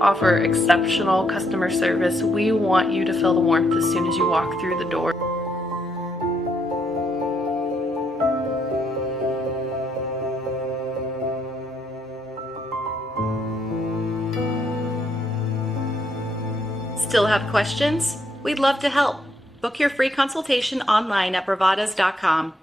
offer exceptional customer service. We want you to feel the warmth as soon as you walk through the door. Still have questions? We'd love to help. Book your free consultation online at bravadas.com.